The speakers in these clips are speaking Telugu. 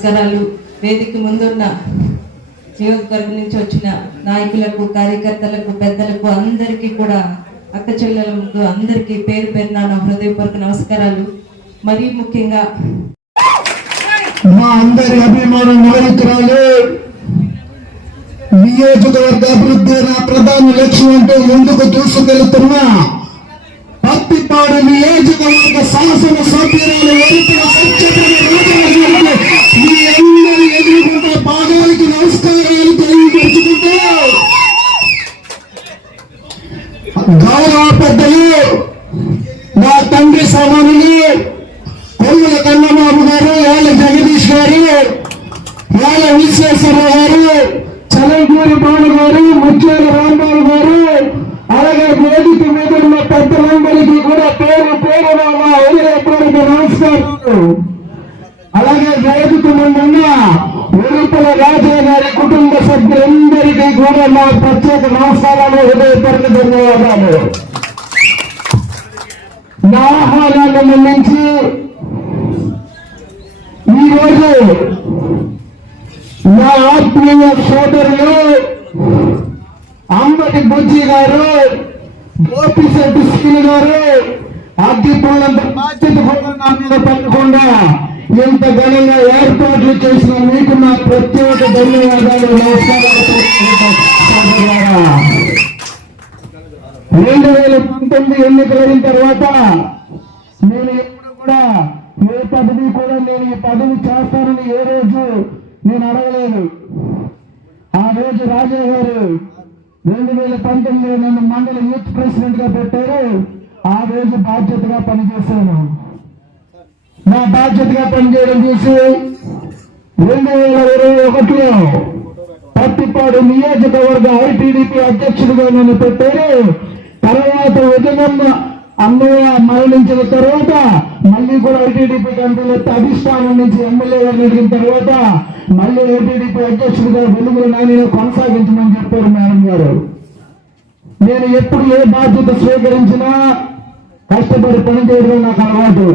నమస్కారాలు వేదిక ముందున్న నియోజకవర్గం నుంచి వచ్చిన నాయకులకు కార్యకర్తలకు పెద్దలకు అందరికీ కూడా అక్క చెల్లెలకు అందరికీ పేరు పేరు నా హృదయపూర్వక నమస్కారాలు. మరీ ముఖ్యంగా మా అందరి అభిమాన నాయకురాలు నియోజకవర్గ అభివృద్ధి నా ప్రధాన లక్ష్యం అంటూ ముందుకు దూసుకెళ్తున్న పత్తిపాడు నియోజకవర్గ శాసన సభ్యురాలు గౌరవ పెద్దలు నా తండ్రి సమానులు కొల్లుల కన్నబాబు గారు యాల జగదీష్ గారు యాల విశ్వేశ్వరరావు గారు చలగూరి బాబు గారు ముత్యాల రాంబాబు గారు అలాగే వేదిక మీద ఉన్న పెద్దలందరికీ కూడా పేరు పేరు మా హృదయపూర్వక నమస్కారాలు అలాగే వేదిక ముందున్న ఉరుపుల రాజయ్య గారి కుటుంబ సభ్యులందరికీ కూడా మా ప్రత్యేక నమస్కారాలు హృదయపూర్వక ధన్యవాదాలు. నా ఆహ్వానాన్ని మన్నించి ఈరోజు నా ఆత్మీయ సోదరులు అంబటి బుజ్జి గారు గోపిశెట్టి శ్రీని గారు అగ్గిపోయినంత బాధ్యత కూడా నా మీద పట్టకుండా ఇంత ఘనంగా ఏర్పాట్లు చేసిన మీకు నా ప్రత్యేక ధన్యవాదాలు రెండు వేల పంతొమ్మిది ఎన్నికలైన తర్వాత నేను ఎప్పుడు కూడా ఏ పదవి కూడా నేను ఈ పదవి చేస్తానని ఏ రోజు నేను అడగలేదు. ఆ రోజు రాజా గారు రెండు వేల పంతొమ్మిదిలో నన్ను మండలి యూత్ ప్రెసిడెంట్గా పెట్టారు. ఆ రోజు బాధ్యతగా పనిచేశాను. నా బాధ్యతగా పనిచేయడం చూసి రెండు వేల ఇరవై ఒకటిలో పత్తిపాడు నియోజకవర్గ ఐటీడీపీ అధ్యక్షుడిగా నన్ను పెట్టారు. తర్వాత ఉదయం అన్నయ్య మరణించిన తర్వాత మళ్ళీ కూడా ఐటీడీపీ కంట్రోల్ అధిష్టానం నుంచి ఎమ్మెల్యే గారిని అడిగిన తర్వాత మళ్ళీ ఐటీడీపీ అధ్యక్షుడిగా వెలుగుల నాని కొనసాగించమని చెప్పారు మేడం గారు. నేను ఎప్పుడు ఏ బాధ్యత స్వీకరించినా కష్టపడి పనిచేయడం నాకు అలవాటు.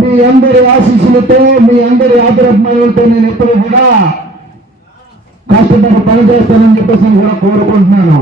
మీ అందరి ఆశీస్సులతో మీ అందరి ఆదరమాలతో నేను ఎప్పుడు కూడా కష్టపడి పని చేస్తానని చెప్పేసి కూడా కోరుకుంటున్నాను.